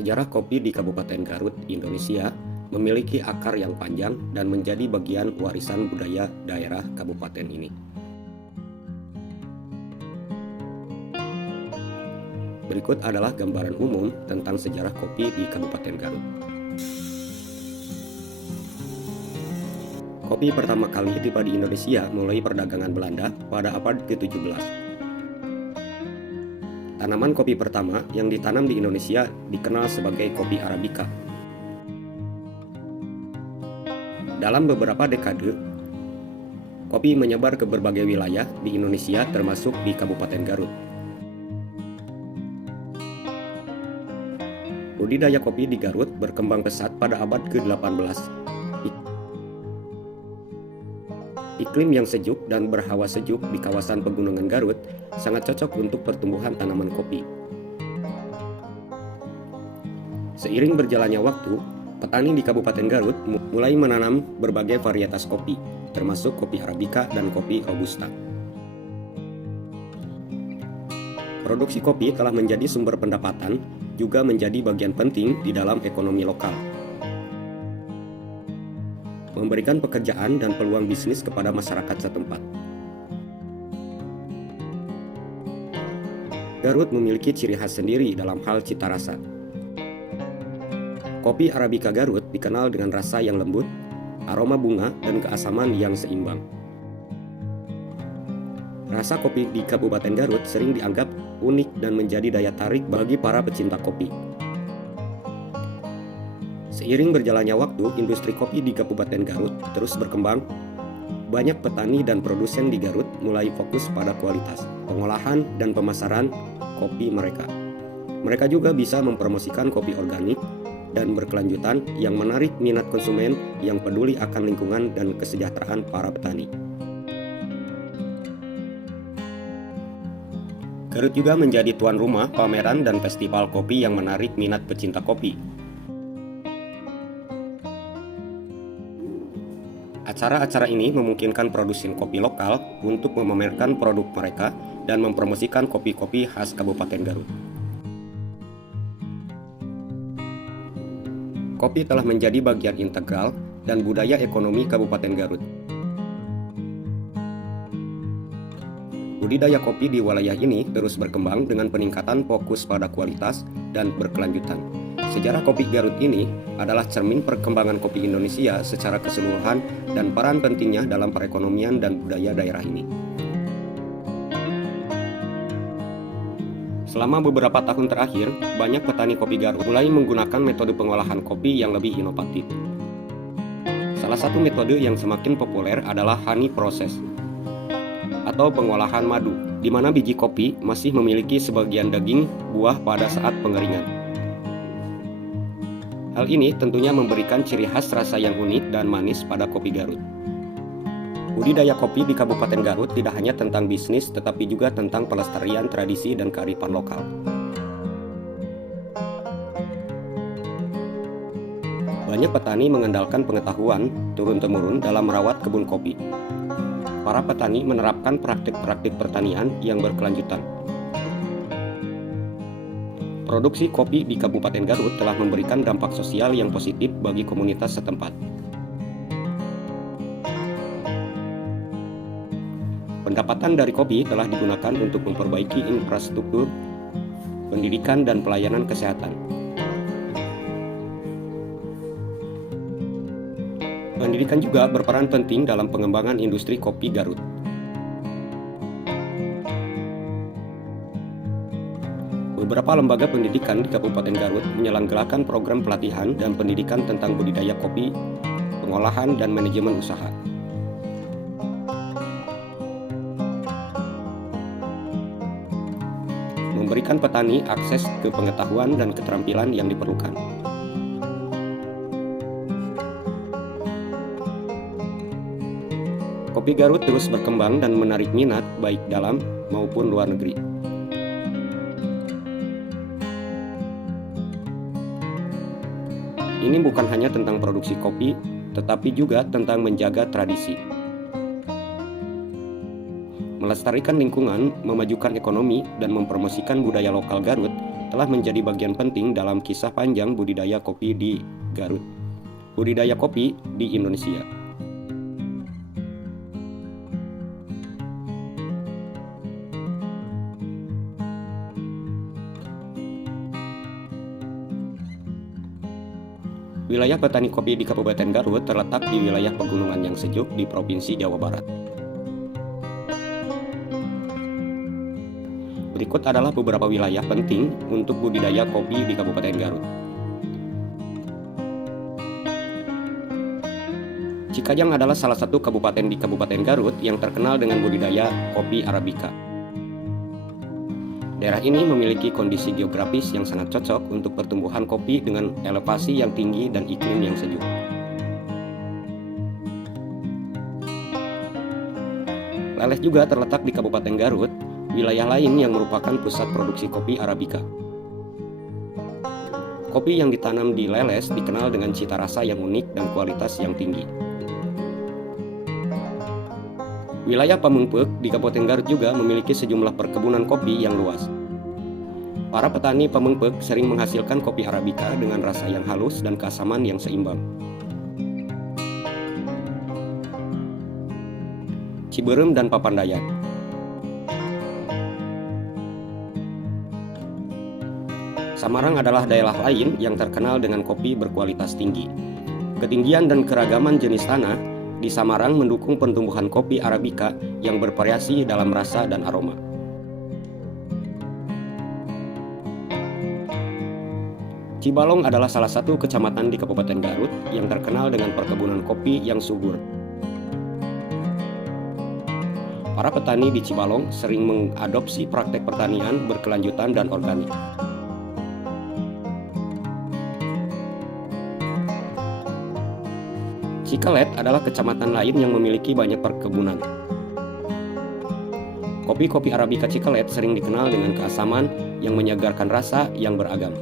Sejarah kopi di Kabupaten Garut, Indonesia, memiliki akar yang panjang dan menjadi bagian warisan budaya daerah kabupaten ini. Berikut adalah gambaran umum tentang sejarah kopi di Kabupaten Garut. Kopi pertama kali tiba di Indonesia mulai perdagangan Belanda pada abad ke-17. Tanaman kopi pertama yang ditanam di Indonesia dikenal sebagai kopi Arabica. Dalam beberapa dekade, kopi menyebar ke berbagai wilayah di Indonesia termasuk di Kabupaten Garut. Budidaya kopi di Garut berkembang pesat pada abad ke-18. Iklim yang sejuk dan berhawa sejuk di kawasan pegunungan Garut sangat cocok untuk pertumbuhan tanaman kopi. Seiring berjalannya waktu, petani di Kabupaten Garut mulai menanam berbagai varietas kopi, termasuk kopi Arabica dan kopi Robusta. Produksi kopi telah menjadi sumber pendapatan, juga menjadi bagian penting di dalam ekonomi lokal, memberikan pekerjaan dan peluang bisnis kepada masyarakat setempat. Garut memiliki ciri khas sendiri dalam hal cita rasa. Kopi Arabica Garut dikenal dengan rasa yang lembut, aroma bunga, dan keasaman yang seimbang. Rasa kopi di Kabupaten Garut sering dianggap unik dan menjadi daya tarik bagi para pecinta kopi. Seiring berjalannya waktu, industri kopi di Kabupaten Garut terus berkembang. Banyak petani dan produsen di Garut mulai fokus pada kualitas, pengolahan, dan pemasaran kopi mereka. Mereka juga bisa mempromosikan kopi organik dan berkelanjutan yang menarik minat konsumen yang peduli akan lingkungan dan kesejahteraan para petani. Garut juga menjadi tuan rumah pameran dan festival kopi yang menarik minat pecinta kopi. Acara-acara ini memungkinkan produsen kopi lokal untuk memamerkan produk mereka dan mempromosikan kopi-kopi khas Kabupaten Garut. Kopi telah menjadi bagian integral dan budaya ekonomi Kabupaten Garut. Budidaya kopi di wilayah ini terus berkembang dengan peningkatan fokus pada kualitas dan berkelanjutan. Sejarah kopi Garut ini adalah cermin perkembangan kopi Indonesia secara keseluruhan dan peran pentingnya dalam perekonomian dan budaya daerah ini. Selama beberapa tahun terakhir, banyak petani kopi Garut mulai menggunakan metode pengolahan kopi yang lebih inovatif. Salah satu metode yang semakin populer adalah honey process atau pengolahan madu, di mana biji kopi masih memiliki sebagian daging buah pada saat pengeringan. Hal ini tentunya memberikan ciri khas rasa yang unik dan manis pada kopi Garut. Budidaya kopi di Kabupaten Garut tidak hanya tentang bisnis, tetapi juga tentang pelestarian tradisi dan kearifan lokal. Banyak petani mengandalkan pengetahuan turun-temurun dalam merawat kebun kopi. Para petani menerapkan praktik-praktik pertanian yang berkelanjutan. Produksi kopi di Kabupaten Garut telah memberikan dampak sosial yang positif bagi komunitas setempat. Pendapatan dari kopi telah digunakan untuk memperbaiki infrastruktur, pendidikan, dan pelayanan kesehatan. Pendidikan juga berperan penting dalam pengembangan industri kopi Garut. Beberapa lembaga pendidikan di Kabupaten Garut menyelenggarakan program pelatihan dan pendidikan tentang budidaya kopi, pengolahan, dan manajemen usaha. Memberikan petani akses ke pengetahuan dan keterampilan yang diperlukan. Kopi Garut terus berkembang dan menarik minat baik dalam maupun luar negeri. Ini bukan hanya tentang produksi kopi, tetapi juga tentang menjaga tradisi. melestarikan lingkungan, memajukan ekonomi, dan mempromosikan budaya lokal Garut telah menjadi bagian penting dalam kisah panjang budidaya kopi di Garut. Budidaya kopi di Indonesia. Wilayah petani kopi di Kabupaten Garut terletak di wilayah pegunungan yang sejuk di Provinsi Jawa Barat. Berikut adalah beberapa wilayah penting untuk budidaya kopi di Kabupaten Garut. Cikajang adalah salah satu kabupaten di Kabupaten Garut yang terkenal dengan budidaya kopi Arabica. Daerah ini memiliki kondisi geografis yang sangat cocok untuk pertumbuhan kopi dengan elevasi yang tinggi dan iklim yang sejuk. Leles juga terletak di Kabupaten Garut, wilayah lain yang merupakan pusat produksi kopi Arabica. Kopi yang ditanam di Leles dikenal dengan cita rasa yang unik dan kualitas yang tinggi. Wilayah Pamengpeuk di Kabupaten Garut juga memiliki sejumlah perkebunan kopi yang luas. Para petani Pamengpeuk sering menghasilkan kopi Arabica dengan rasa yang halus dan keasaman yang seimbang. Ciberem dan Papandayan. Samarang adalah daerah lain yang terkenal dengan kopi berkualitas tinggi. Ketinggian dan keragaman jenis tanah di Samarang mendukung pertumbuhan kopi Arabica yang bervariasi dalam rasa dan aroma. Cibalong adalah salah satu kecamatan di Kabupaten Garut yang terkenal dengan perkebunan kopi yang subur. Para petani di Cibalong sering mengadopsi praktek pertanian berkelanjutan dan organik. Cikalet adalah kecamatan lain yang memiliki banyak perkebunan. Kopi-kopi Arabica Cikalet sering dikenal dengan keasaman yang menyegarkan rasa yang beragam.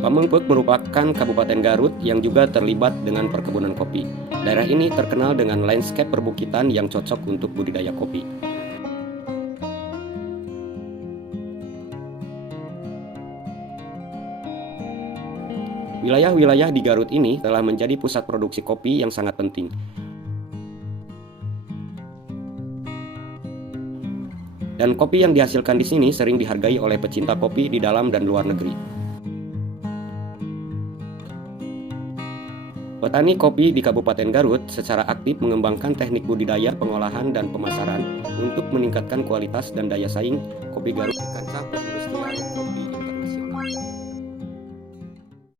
Pamengpeuk merupakan Kabupaten Garut yang juga terlibat dengan perkebunan kopi. Daerah ini terkenal dengan landscape perbukitan yang cocok untuk budidaya kopi. Wilayah-wilayah di Garut ini telah menjadi pusat produksi kopi yang sangat penting. Dan kopi yang dihasilkan di sini sering dihargai oleh pecinta kopi di dalam dan luar negeri. Petani kopi di Kabupaten Garut secara aktif mengembangkan teknik budidaya, pengolahan, dan pemasaran untuk meningkatkan kualitas dan daya saing kopi Garut di kancah